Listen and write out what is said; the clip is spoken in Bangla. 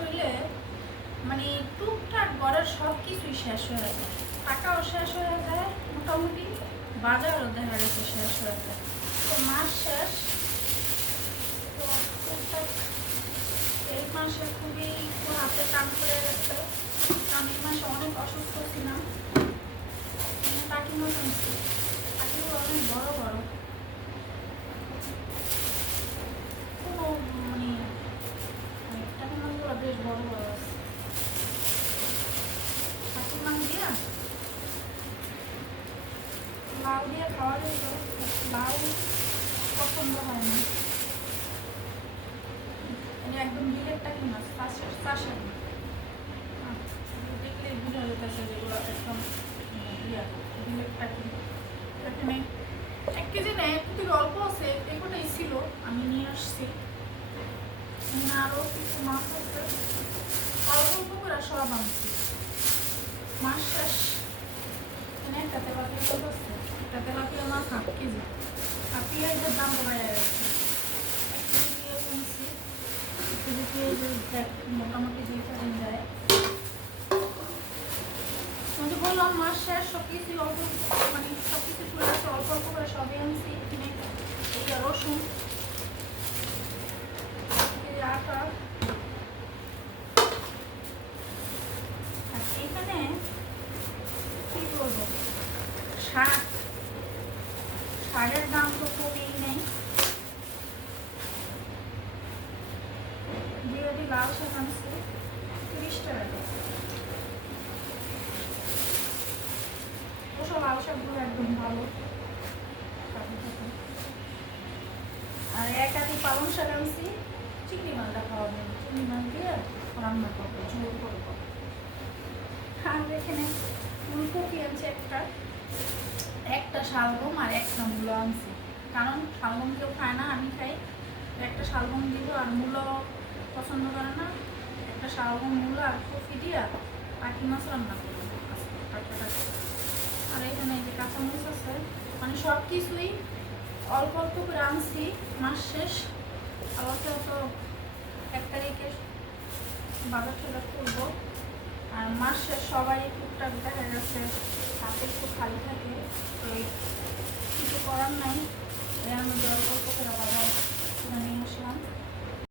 হইলে মানে টুকটাক ঘরের সব কিছুই শেষ হয়ে যায়, টাকাও শেষ হয়ে যায়, মোটামুটি বাজারও দেখা গেছে শেষ হয়ে যায়। তো মাস শেষ, তো টুকটাক এই মাসে খুবই একটু হাতে কাম করে গেছে, কারণ এই মাসে অনেক অসুস্থ ছিলাম। কাকি মাছ আনছি, কাকিগুলো অনেক বড় বড়, কোনো মানে টাকি মাছগুলো বেশ বড় বড় আছে। কাকি মাছ দিয়া লাউ দিয়ে খাওয়া যায়, লাউ পছন্দ হয় না। এটা একদম বিলের টাকি মাছ, চাষের দেখলে বোঝা যেতেছে যেগুলো একদম বিলের টাকি। এখানে 1 কেজি নেয়, খুবই অল্প আছে, এগুলোই ছিল, আমি নিয়ে আসছি। আরও কিছু মাছ আছে, অল্প অল্প করে সব আনছি। মাছ শেষ। এখানে একটা তেলাপিয়া মাছ আছে, একটা তেলাপিয়া মাছ 1/2 কেজি। আর পেঁয়াজের দাম বাড়ায় গেছে, 1 কেজি পেঁয়াজ আনছি। 1 কেজি পেঁয়াজ মোটামুটি 2 দিন যায়। আমি তো বললাম মাস শেষ, সব কিছু অল্প মানে সব কিছু চলে আসছে, অল্প অল্প করে সবই আনছি। এখানে এইটা রসুন, আটা, আর এইখানে কি বলবো, শাক, শাকের দাম তো কমেই নেই। বিরোধী লাউ শাক আনছে 30 টাকা। ওসব লাউ শাকগুলো একদম ভালো। আর 1 আটি পালং শাক আনছি, চিংড়ি মাছটা খাওয়া যাবে, চিংড়ি মাছ দিয়ে রান্না করবো, ঝোল করবো। আর এখানে ফুলকপি আনছে একটা শালগম আর একটা মূলো আনছি, কারণ শালগম কেউ খায় না, আমি খাই। একটা শালগম দিব, আর মূলো পছন্দ করে না, একটা শালগম মূলো আর কফি দিয়া পাখি মাছ রান্না করবো। আর এখানে এই যে কাঁচামরিচ আছে, মানে সব কিছুই অল্প অল্প করে আনছি। মাস শেষ, আবার তো 1 তারিখে বাজার টাজার করবো। আর মাস শেষ সবাই টুকটাক দেখা গেছে হাতে একটু খালি থাকে, তো কিছু করার নাই, এর মধ্যে অল্প অল্প করে বাজার কিনে নিয়ে আসলাম।